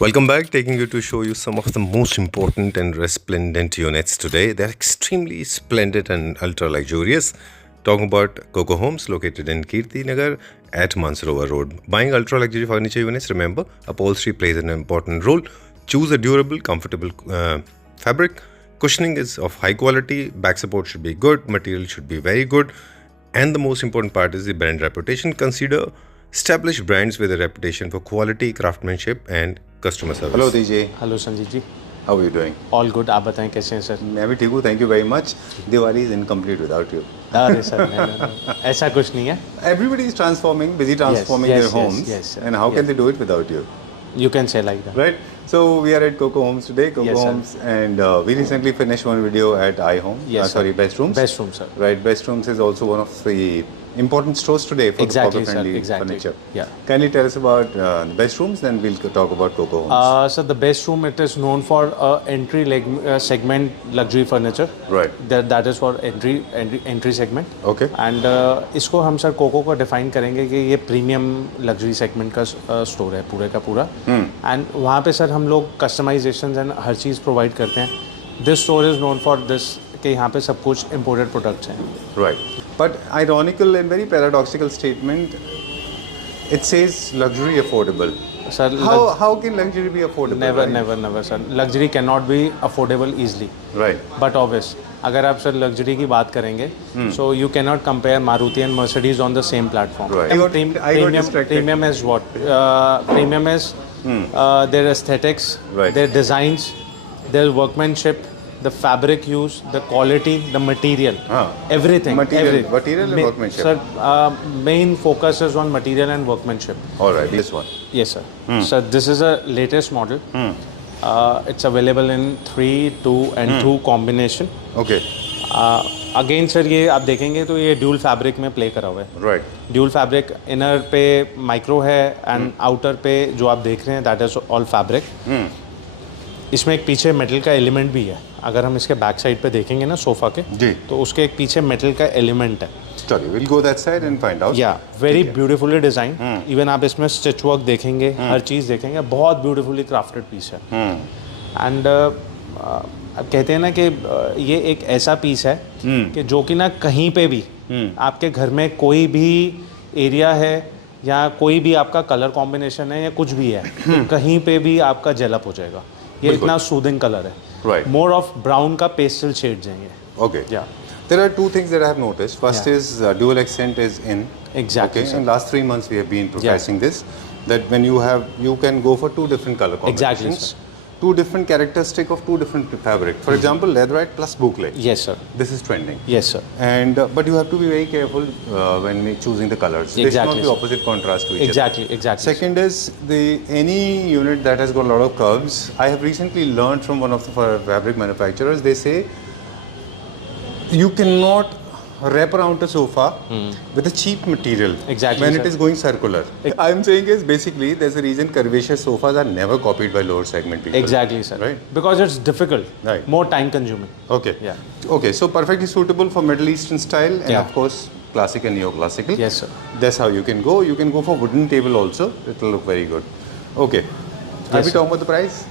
Welcome back, taking you to show you some of the most important and resplendent units today. They're extremely splendid and ultra luxurious. Talking about Coco Homes, located in Kirti Nagar at Mansarovar Road. Buying ultra luxury furniture units, remember, upholstery plays an important role. Choose a durable, comfortable fabric. Cushioning is of high quality, back support should be good, material should be very good, and the most important part is the brand reputation. Consider established brands with a reputation for quality, craftsmanship, and customer service. Hello दीजिए, hello Sanjeet ji, how are you doing? All good. आप बताएं कैसे हैं sir? मैं भी ठीक हूँ, thank you very much. Diwali is incomplete without you. अरे सर नहीं, ऐसा कुछ नहीं है. Everybody is transforming, busy transforming yes, their yes, homes, yes, sir. and how can they do it without you? You can say like that. Right? So we are at Coco Homes today, Coco Yes, sir. Homes, and we recently finished one video at iHome. Yes, sir. Sorry, Best Rooms. Best room sir. Right, Best Rooms is also one of the important stores today for Exactly, the sir, friendly exactly. furniture. Yeah. Kindly tell us about the Best Rooms, then we'll talk about Coco Homes. Sir the best room it is known for entry segment luxury furniture. Right. That is for entry segment. Okay. And इसको हम sir cocoa को define करेंगे कि ये premium luxury segment का store है पूरे का पूरा. एंड वहाँ पे सर हम लोग कस्टमाइजेशन एंड हर चीज़ प्रोवाइड करते हैं. This store is known for this कि यहाँ पे सब कुछ इम्पोर्टेड प्रोडक्ट्स हैं. Right. But ironical and very paradoxical statement, it says luxury affordable. Sir How can luxury be affordable? Never right? Never never sir, luxury can not be affordable easily. Right. But obvious अगर आप sir luxury की बात करेंगे so you can not compare Maruti and Mercedes on the same platform. Right. I got distracted. Premium is what? Premium is their aesthetics, Right. Their designs, their workmanship, the fabric use, the quality, the material, everything. Material and workmanship. Sir, main focus is on material and workmanship. All right. This one. Yes, sir. Sir, this is a latest model. It's available in 3, 2 and 2 combination. Okay. Again sir ये आप देखेंगे तो ये dual fabric में play करा हुआ है. Right. Dual fabric inner पे माइक्रो है एंड आउटर पे जो आप देख रहे हैं दैट इज ऑल फैब्रिक. इसमें एक पीछे मेटल का एलिमेंट भी है. अगर हम इसके बैक साइड पे देखेंगे ना सोफा के जी. तो उसके एक पीछे मेटल का एलिमेंट है. Sorry, we'll go that side and find out. या वेरी ब्यूटीफुली डिजाइन. इवन आप इसमें स्टिच वर्क देखेंगे, हर चीज़ देखेंगे, बहुत ब्यूटीफुली क्राफ्टेड पीस है. एंड अब कहते हैं ना कि ये एक ऐसा पीस है कि जो कि ना कहीं पे भी आपके घर में कोई भी एरिया है या कोई भी आपका कलर कॉम्बिनेशन है या कुछ भी है तो कहीं पे भी आपका जेलअप हो जाएगा. ये इतना सूदिंग कलर है. Right. मोर ऑफ ब्राउन का पेस्टल शेड्स हैं ये. Okay. Yeah. There are two things that I have noticed. First is dual accent is in. Exactly, Okay. sir. In last 3 months we have been progressing this. That when you can go for 2 different color Exactly, combinations. 2 different characteristic of 2 different fabric. For example, leatherette plus boucle. Yes, sir. This is trending. Yes, sir. And but you have to be very careful when choosing the colors. They should not Exactly, be sir. opposite contrast to each Exactly, other. exactly. Second is any unit that has got a lot of curves. I have recently learned from one of the fabric manufacturers. They say you cannot wrap around a sofa with a cheap material Exactly, when sir. it is going circular. I'm saying is basically there's a reason curvaceous sofas are never copied by lower segment people. Exactly, sir. Right. Because it's difficult. Right. More time consuming. Okay. Yeah. Okay, so perfectly suitable for Middle Eastern style and Yeah. of course classic and neoclassical. Yes, sir. That's how you can go. You can go for wooden table also. It will look very good. Okay. Are we sir. talking about the price?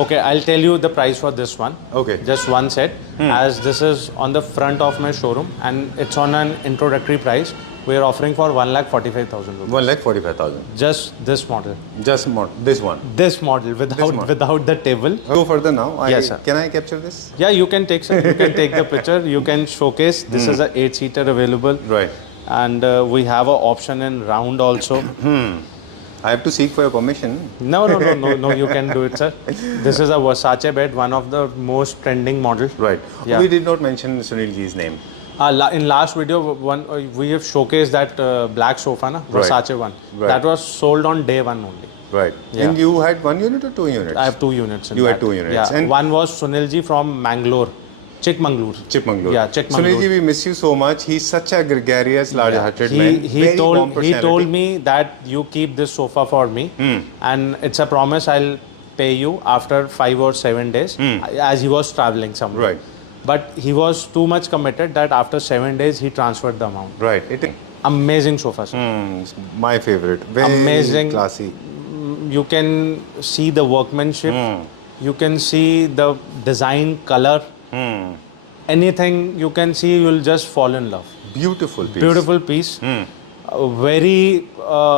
Okay, I'll tell you the price for this one. Okay. Just one set. As this is on the front of my showroom and it's on an introductory price. We are offering for 1,45,000 rupees. 1,45,000. Just this model. Just this one. This model without the table. Go further now. Yes, sir. Can I capture this? Yeah, you can take, sir. You can take the picture. You can showcase. This is a 8-seater available. Right. And we have an option in round also. I have to seek for your permission. No, you can do it, sir. This is a Versace bed, one of the most trending models. Right. Yeah. We did not mention Sunil ji's name. In last video, we have showcased that black sofa, na? Versace one. Right. That was sold on day one only. Right. Yeah. And you had 1 unit or 2 units? I have 2 units. You had 2 units. Yeah. And one was Sunilji from Mangalore, Chikmagalur. Chikmagalur. Yeah, Chikmagalur. Sunil ji, we miss you so much. He's such a gregarious, large-hearted man. He Very warm told personality. me that you keep this sofa for me, and it's a promise I'll pay you after 5 or 7 days, as he was traveling somewhere. Right. But he was too much committed that after 7 days he transferred the amount. Right. Amazing sofa, sir. My favorite. Very Amazing. classy. you can see the workmanship, you can see the design, color, anything you can see, you'll just fall in love. Beautiful piece. Beautiful piece. Very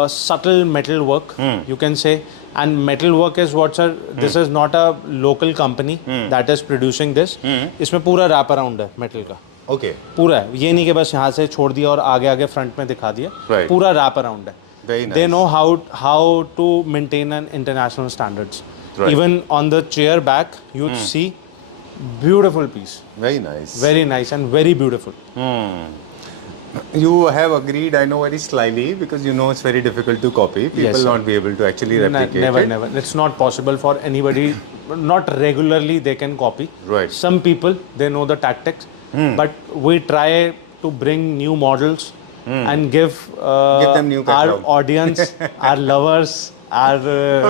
subtle metal work, you can say. And metal work is what, sir? This is not a local company that is producing this. इसमें पूरा wrap around है metal का. Okay. पूरा है. ये नहीं कि बस यहाँ से छोड़ दिया और आगे आगे फ्रंट में दिखा दिया. Right. पूरा wrap around है. Very nice. They know how to maintain an international standards. Right. Even on the chair back, you'd see beautiful piece. Very nice. Very nice and very beautiful. You have agreed, I know, very slyly, because you know it's very difficult to copy. People Yes, sir. not be able to actually replicate Never, it. never. It's not possible for anybody. Not regularly they can copy. Right. Some people, they know the tactics, but we try to bring new models and give them new our catalog. audience, our lovers, our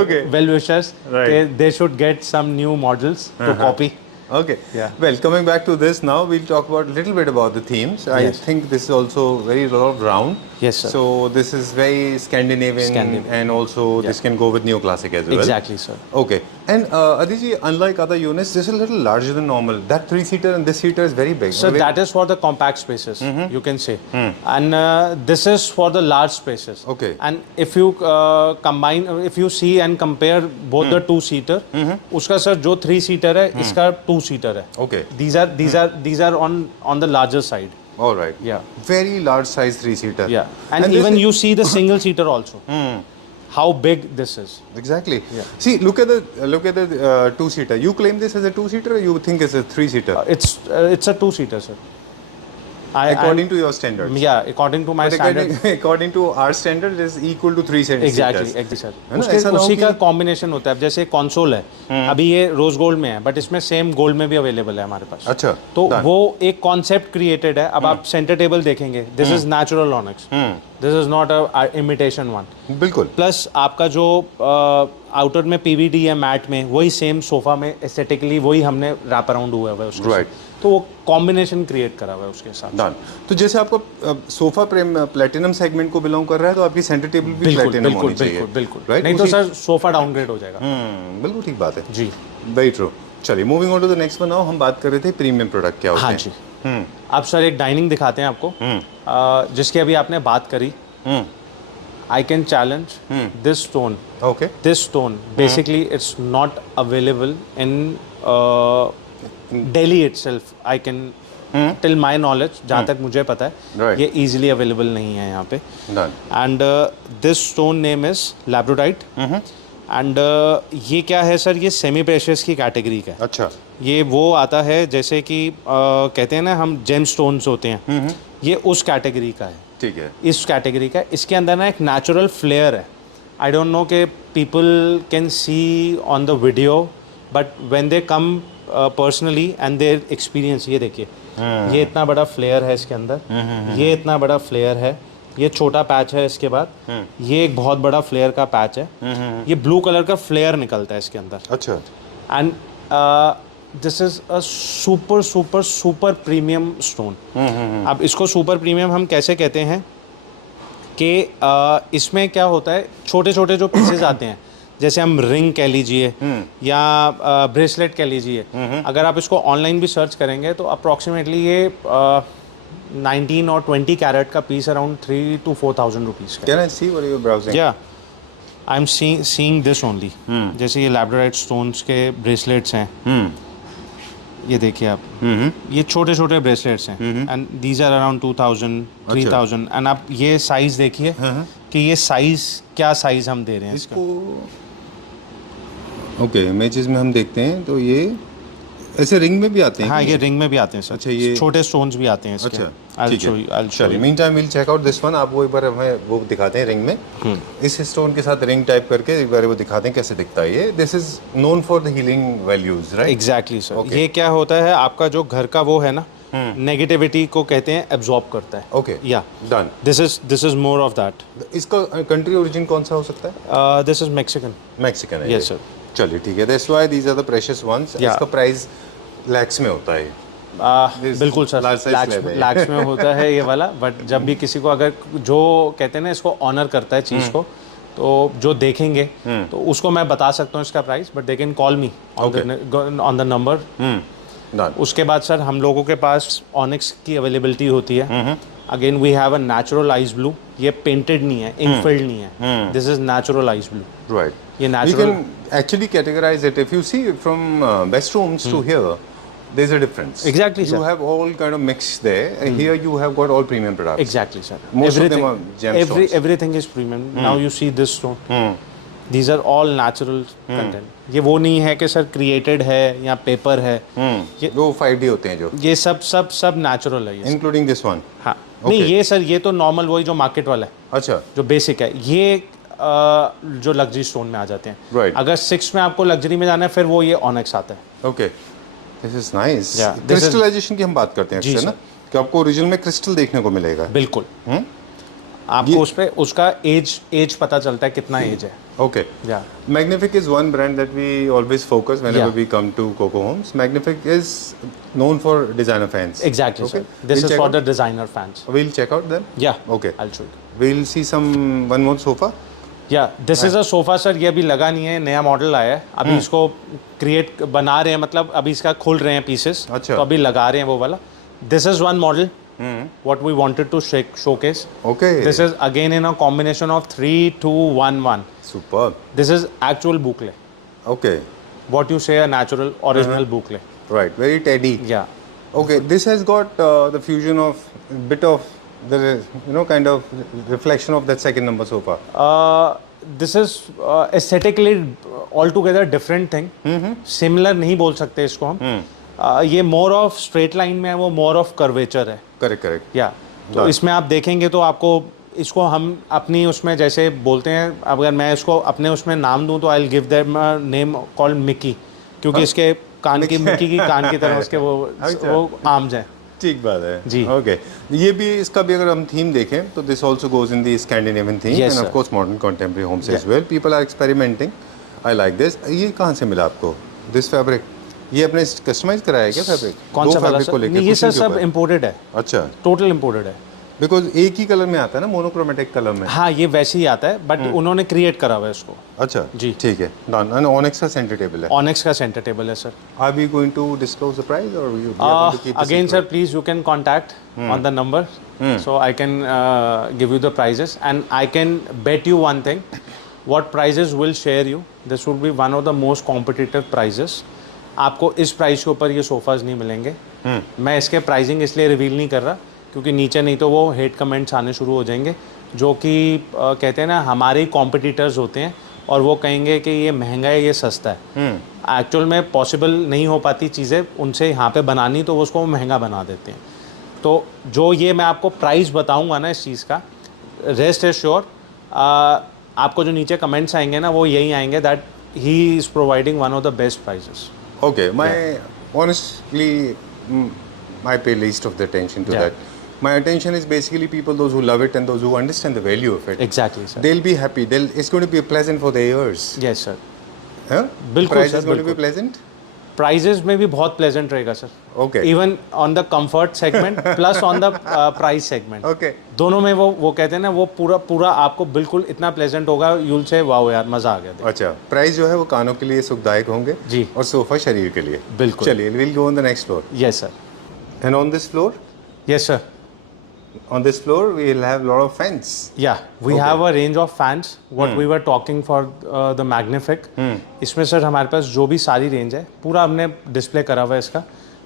Okay. well-wishers, Right. they should get some new models to copy. Okay. Yeah. Well, coming back to this now, we'll talk about a little bit about the themes. I Yes. think this is also very round. Yes, sir. So this is very Scandinavian, and also this can go with neoclassic as well. Exactly, sir. Okay. And Adiji, unlike other units, this is a little larger than normal. That 3-seater and this seater is very big. So that is for the compact spaces, you can say, and this is for the large spaces. Okay. And if you combine, if you see and compare both the 2-seater, उसका sir जो 3-seater है, इसका 2-seater है. Okay. These are on the larger side. All right. Yeah. Very large size 3-seater. Yeah. And this even is- you see the single seater also. How big this is. Exactly. Yeah. See, look at the 2-seater. You claim this as a 2-seater, or you think it's a 3-seater? It's a 2-seater, sir. According to your standards. Yeah, according to my But standard. according to our standard, it is equal to 3-seaters. Exactly sir है ना? ऐसा ना हो उसी का कि- combination होता है. अब जैसे कंसोल है, अभी ये रोज गोल्ड में है, बट इसमें सेम गोल्ड में भी अवेलेबल है हमारे पास. अच्छा, तो done. वो एक कॉन्सेप्ट क्रिएटेड है. अब आप सेंटर टेबल देखेंगे, this is natural onyx, this is not a imitation one. बिल्कुल. प्लस आपका जो आउटर में पीवीडी है मैट में, वही सेम सोफा में एस्थेटिकली वही हमने रैप अराउंड हुआ है उसके Right. साथ. तो वो कॉम्बिनेशन क्रिएट करा हुआ है उसके साथ. डन. तो जैसे आपका सोफा प्लेटिनम सेगमेंट को बिलोंग कर रहा है, तो आपकी सेंटर टेबल भी बिल्कुल प्लेटिनम बिल्कुल होनी चाहिए. बिल्कुल बिल्कुल. राइट. नहीं तो सर सोफा डाउनग्रेड हो जाएगा. बिल्कुल ठीक बात है. जी. Very true. चलिए, moving on to the next one. Now हम बात कर रहे थे प्रीमियम प्रोडक्ट क्या होते हाँ हैं. जी. आप सर एक डाइनिंग दिखाते हैं आपको, जिसकी अभी आपने बात करी. I can challenge this stone. Okay. This stone basically it's not available in Delhi itself. I can till my knowledge, जहाँ तक मुझे पता है, Right. ये इजीली अवेलेबल नहीं है यहाँ पे. Done. And this stone name is labradorite. एंड ये क्या है सर? ये सेमी प्रेशियस की कैटेगरी का है. अच्छा. ये वो आता है जैसे कि कहते हैं ना हम जेम स्टोन्स होते हैं, ये उस कैटेगरी का है. ठीक है. इस कैटेगरी का है. इसके अंदर ना एक नेचुरल फ्लेयर है. आई डोंट नो कि people can see on the video, but when they come personally and their experience. ये देखिए, ये इतना बड़ा फ्लेयर है इसके अंदर, ये इतना बड़ा फ्लेयर है, ये छोटा पैच है. इसके बाद ये एक बहुत बड़ा फ्लेयर का पैच है. ये ब्लू कलर का फ्लेयर निकलता है इसके अंदर. अच्छा. And this is a super super super premium stone. अब इसको सुपर प्रीमियम हम कैसे कहते हैं कि इसमें क्या होता है, छोटे छोटे जो पीसेस आते हैं, जैसे हम रिंग कह लीजिए या ब्रेसलेट कह लीजिए. अगर आप इसको ऑनलाइन भी सर्च करेंगे तो अप्रॉक्सीमेटली ये 19 और 20 कैरेट का पीस अराउंड 3,000 to 4,000 रुपीज़ का. Can I see what you are browsing? या I am seeing this only. जैसे ये लैब्रोडाइट स्टोन्स के ब्रेसलेट्स हैं, ये देखिए आप, ये छोटे छोटे ब्रेसलेट्स हैं, and these are around 2,000 3,000. And आप ये साइज देखिए कि ये साइज क्या साइज हम दे रहे हैं इसका. ओके, इमेजेस में हम देखते हैं तो ये ऐसे रिंग में भी आते हैं. हाँ, ये रिंग में भी आते हैं सर. अच्छा, ये छोटे स्टोन्स भी आते हैं इसके. अच्छा, I'll ठीक show है. you, I'll show चलिए, you. Meantime will check out this one. आप वो एक बार हमें वो दिखाते हैं रिंग में. इस स्टोन के साथ रिंग टाइप करके एक बार वो दिखाते हैं कैसे दिखता है ये. This is known for the healing values, right? Exactly sir. Okay. ये क्या होता है, आपका जो घर का वो है ना, नेगेटिविटी को कहते हैं एब्जॉर्ब करता है. ओके. या done. This is more of that. इसका कंट्री ओरिजिन कौन सा हो सकता है? This is Mexican. मैक्सिकन है. Yes, sir. चलिए, ठीक है. That's why these are the precious ones. Yeah. इसका प्राइस लैक्स में होता है. This बिल्कुल सर, large size slab है. लैक्स में होता है ये वाला. बट जब भी किसी को अगर जो कहते हैं ना इसको ऑनर करता है चीज़ को, तो जो देखेंगे तो उसको मैं बता सकता हूँ इसका price, but they can call me on the number. उसके बाद सर हम लोगों के पास ऑनिक्स की अवेलेबिलिटी होती है। Again we have a natural ice blue, ये पेंटेड नहीं है, इंक फिल्ड नहीं है, this is natural ice blue. Right. ये You natural can actually categorize it. If you see from best rooms to here, there's a difference. Exactly, You sir. have all kind of mix there. And here you have got all premium products. Exactly, sir. Most of them are gemstones. Everything is premium. Now you see this stone. These are all natural content. ये वो नहीं है कि sir created है या paper है। ये वो 5D होते हैं जो. ये सब नेचुरल है ये। Including this one. हाँ नहीं ये सर ये तो नॉर्मल वही जो मार्केट वाला है, अच्छा. जो बेसिक है। ये जो लग्जरी स्टोन में आ जाते हैं। Right. अगर 6 में आपको लग्जरी में जाना है फिर वो ये ऑनिक्स आता है। Okay. This is nice. Yeah, this is- Crystallization की हम बात करते हैं जी, अक्सर ना, कि आपको ओरिजिनल में क्रिस्टल देखने को मिलेगा. बिल्कुल। आपको उस पे उसका एज पता चलता है कितना एज है। Okay. या Magnific is one brand that we always focus whenever Yeah. we come to Coco Homes. Magnific is known for designer fans. Exactly Okay. Sir, this We'll is check for out- the designer fans. We'll check out them. या Okay. I show you. We'll see one more sofa. या this is a sofa sir, ये अभी लगा नहीं है, नया model आया है अभी, इसको क्रिएट बना रहे हैं, मतलब अभी इसका खोल रहे हैं पीसेस, अच्छा। तो अभी लगा रहे हैं वो वाला। This is one model what we wanted to showcase. Okay. This is again in a combination of 3, 2, 1, 1। Superb. This is actual boucle, Okay. What you say a natural original boucle. Right. Very teddy. या Okay. This has got the fusion of bit of the kind of reflection of that second number sofa. This is aesthetically all together different thing. Similar नहीं बोल सकते इसको हम। ये more of straight line में है, वो मोर ऑफ कर्वेचर है। Correct. Correct. या तो इसमें आप देखेंगे तो आपको इसको हम अपनी उसमें जैसे बोलते हैं, अगर मैं इसको अपने उसमें नाम दूं तो I will give them name called Mickey, क्योंकि इसके कान की मिकी की कान की तरह उसके वो आर्म्स हैं। ठीक बात है जी। ओके ये भी इसका भी अगर हम थीम देखें तो this also goes in the Scandinavian theme Yes, and of sir. Course modern contemporary homes as well. People are experimenting. I like this. ये कहाँ से मिला आपको दिस फैब्रिक? ये अपने कस्टमाइज कराया है क्या फैब्रिक? कौन सा वाला सर? नहीं ये सर सब इम्पोर्टेड है, अच्छा. टोटल इम्पोर्टेड है। बिकॉज एक ही कलर में आता है ना, मोनोक्रोमेटिक कलर में. हाँ ये वैसे ही आता है, बट उन्होंने क्रिएट करा हुआ है इसको। अच्छा जी। ठीक है डन. एंड ऑनिक्स का सेंटर टेबल है. ऑनिक्स का सेंटर टेबल है sir. Are we going to disclose the price और we are going to keep Again sir, please you can contact on the number, so I can give you the prices, and I can bet you one thing, what prices will share you, this would be one of the most competitive prices. आपको इस price के ऊपर ये sofas नहीं मिलेंगे। मैं इसके pricing इसलिए रिवील नहीं कर रहा क्योंकि नीचे नहीं तो वो हेट कमेंट्स आने शुरू हो जाएंगे, जो कि कहते हैं ना हमारे ही कॉम्पिटिटर्स होते हैं और वो कहेंगे कि ये महंगा है, ये सस्ता है। एक्चुअल में पॉसिबल नहीं हो पाती चीज़ें उनसे यहाँ पे बनानी, तो वो उसको महंगा बना देते हैं। तो जो ये मैं आपको प्राइस बताऊंगा ना इस चीज़ का, रेस्ट इज श्योर आपको जो नीचे कमेंट्स आएंगे ना वो यही आएंगे that he is providing one of the best prices. Okay, honestly, I pay least of the attention to Yeah. that. My attention is basically people, those who love it and those who understand the value of it. Exactly sir. They'll be happy. It's going to be pleasant for their ears. Yes sir. Huh? बिल्कुल Price sir, is going to be बिल्कुल। pleasant. Prices में भी बहुत pleasant रहेगा sir. Okay. Even on the comfort segment plus on the price segment. Okay. दोनों में वो कहते हैं ना वो पूरा आपको बिल्कुल इतना प्लेजेंट होगा, यूल से वाओ यार मज़ा आ गया। अच्छा. प्राइस जो है वो कानों के लिए सुखदायक होंगे जी। और सोफा शरीर के लिए. बिल्कुल। चलिए, we'll go on the next floor. Yes sir. And on this floor, yes sir. on this floor we'll have a lot of fans. Yeah, we have a range of fans. What we were talking for the Magnific. इसमें sir हमारे पास जो भी सारी range है पूरा हमने display करा हुआ है इसका,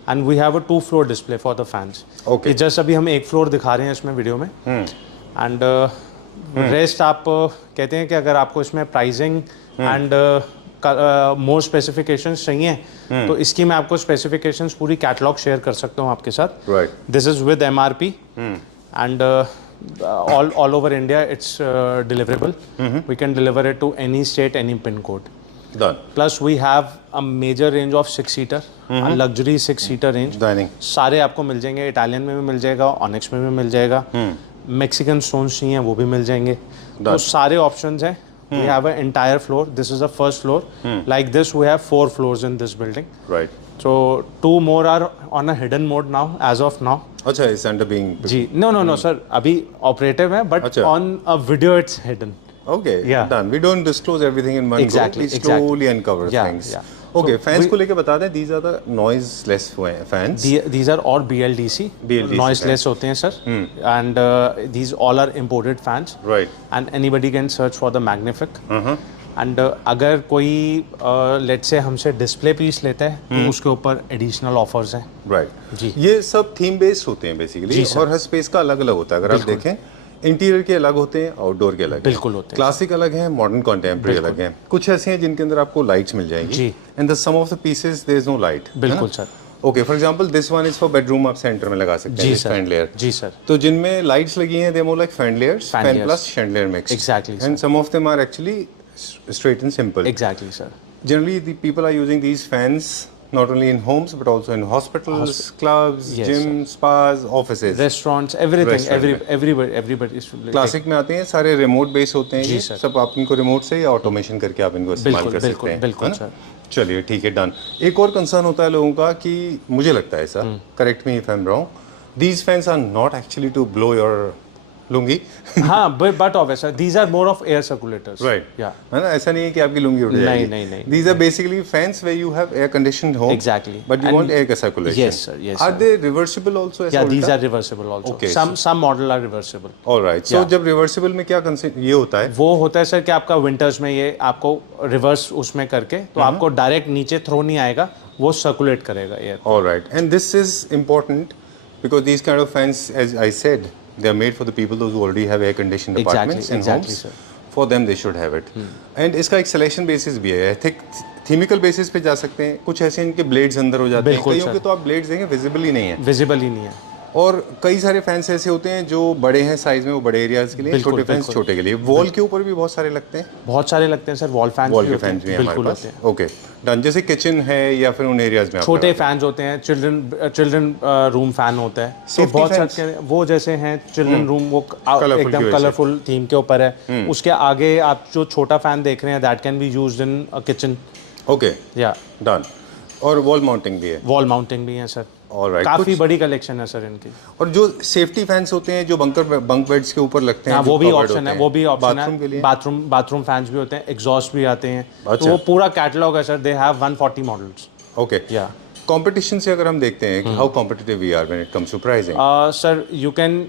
and we have a 2 floor display for the fans. Okay. Just अभी हम 1 फ्लोर दिखा रहे हैं इसमें वीडियो में, एंड रेस्ट आप कहते हैं कि अगर आपको इसमें प्राइसिंग एंड मोर स्पेसिफिकेशंस चाहिए तो इसकी मैं आपको स्पेसिफिकेशंस पूरी कैटलॉग शेयर कर सकता हूँ आपके साथ। Right. This is with MRP and all over India it's deliverable. We can deliver it to any state, any pin code. Done. Plus we have a major range of 6-seater, a luxury 6-seater range. Dining. सारे आपको मिल जाएंगे, Italian में भी मिल जाएगा, onyx में भी मिल जाएगा, Mexican stones चाहिए वो भी मिल जाएंगे। तो सारे ऑप्शंस हैं। We have an entire floor. This is the first floor. Like this we have 4 floors in this building. Right. So 2 more are on a hidden mode now, as of now. अच्छा, it's under being. जी, no sir, अभी operative है, but अच्छा। On a video it's hidden. Okay, Yeah. done. We don't disclose everything in one Exactly, go. We slowly uncover Yeah, things. yeah. Okay, So fans we- को लेके बता दें, these are the noiseless fans. These are all BLDC, BLDC noiseless होते हैं sir, and these all are imported fans. Right. And anybody can search for the Magnific. And अगर कोई let's say हमसे display piece लेता है तो उसके ऊपर एडिशनल ऑफर्स हैं. राइट जी. ये सब थीम बेस्ड होते हैं बेसिकली, जी सर. और हर स्पेस का अलग अलग होता है. अगर आप देखें, इंटीरियर के अलग होते हैं, आउटडोर के अलग बिल्कुल होते हैं. क्लासिक अलग हैं, मॉडर्न कॉन्टेम्प्रेरी अलग हैं. कुछ ऐसे हैं जिनके अंदर आपको लाइट्स मिल जाएंगी. जी. And the some of the pieces there is no light. बिल्कुल sir. Okay, for example this one is for bedroom. आप सेंटर में लगा सकते हैं जी सर. Fan layer. जी सर. तो जिनमें लाइट्स लगी हैं, they more like fan layers, Fan fan layers. Plus chandelier mix. Exactly, and some of them are actually straight and simple. Exactly sir. Generally, the people are using these fans not only in homes but also in hospitals, clubs, Yes, gyms, spas, offices. Restaurants everything Restaurant everybody classic में आते हैं, सारे remote base होते हैं. जी ये sir. सब आप इनको रिमोट से या ऑटोमेशन करके आप इनको इस्तेमाल बिल्कुल, कर सकते बिल्कुल, हैं. बिल्कुल है ना? सर. चलिए ठीक है, डन. एक और कंसर्न होता है लोगों का कि मुझे लगता है ऐसा, correct me if I am wrong, these fans are not actually to blow your lungi. हाँ, but obviously these are more of air circulators. Right. या है ना, ऐसा नहीं है कि आपकी लुंगी उड़ जाएगी. नहीं. These are basically fans where you have air conditioned home. Exactly. But you And- want air circulation. Yes, sir. Yes, Are sir. they reversible also? ऐसा या दीज उल्टा? Are reversible also. Okay, some model are reversible. All right. So Yeah. जब reversible में क्या ये होता है? वो होता है सर कि आपका विंटर्स में ये आपको रिवर्स उसमें करके तो आपको डायरेक्ट नीचे थ्रो नहीं आएगा, वो सर्कुलेट करेगा air. All right. And this is important because these kind of fans, as I said, they are made for the people those who already have air conditioned apartments and exactly, homes. sir. For them they should have it. And इसका एक selection basis भी है. I think थीमिकल basis पे जा सकते हैं. कुछ ऐसे इनके ब्लेड्स अंदर हो जाते हैं. बिल्कुल, कईयों sir. के तो आप ब्लेड्स देंगे विजिबल ही नहीं है. विजिबल ही नहीं है. और कई सारे फैंस ऐसे होते हैं जो बड़े हैं साइज में, वो बड़े एरियाज के लिए, बिल्कुल, छोटे फैंस बिल्कुल. छोटे के लिए. वॉल के ऊपर भी बहुत सारे लगते हैं. बहुत सारे लगते हैं सर. वॉल फैंस वॉल भी के होते फैंस भी हैं. हैं हमारे बिल्कुल पास. होते हैं. Okay, done. जैसे किचन है या फिर उन एरियाज में आप छोटे लगाते फैंस होते हैं. चिल्ड्रन रूम फैन होता है. तो Safety बहुत fans? सारे वो जैसे हैं चिल्ड्रन रूम, वो Colourful की एकदम वजह से. कलरफुल थीम के ऊपर है. उसके आगे आप जो छोटा फैन देख रहे हैं that can be used in kitchen. हैं. ओके, या डन. और वॉल माउंटिंग भी है. वॉल माउंटिंग भी है सर. ऑलराइट. काफी बड़ी कलेक्शन है सर इनकी. और जो सेफ्टी फैंस होते हैं जो बंक बेड्स के ऊपर लगते हैं, हाँ, जो वो भी covered ऑप्शन होते है. हैं. वो भी ऑप्शन बाथरूम के है. लिए बाथरूम फैंस भी होते हैं. एग्जॉस्ट भी आते हैं. अच्छा. तो वो पूरा कैटलॉग है sir. They have 140 models. Okay. या कंपटीशन से अगर हम देखते हैं, how competitive we are when it comes to pricing. Sir you can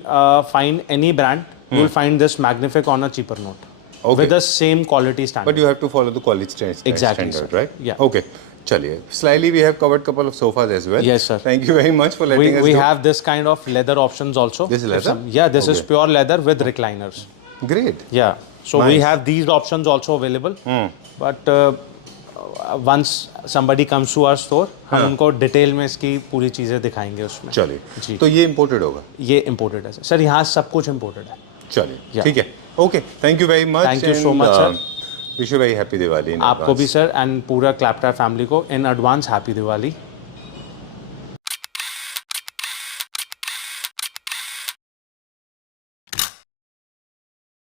find any brand, you will find this magnific on a cheaper note Okay. with the same quality standard. But you have to follow the quality Exactly, standard, sir. right? Yeah. Okay. चलिए. Slightly we have covered couple of sofas as well. Yes, sir. Thank you very much for letting us we know. have this kind of leather options also. This is leather? Yeah, this is Okay. pure leather with recliners. Great. Yeah. So we Nice. have these options also available. But once somebody comes to our store, हम उनको detail में इसकी पूरी चीज़ें दिखाएंगे उसमें. चलिए. जी. तो ये imported होगा. ये imported है सर. यहाँ सब कुछ imported है. चलिए. Yeah. ठीक है. Okay. Thank you very much. Thank you so much, sir. Wish you very happy Diwali in आपको advance. भी सर एंड पूरा क्लैपटॉप फैमिली को इन एडवांस हैप्पी दिवाली.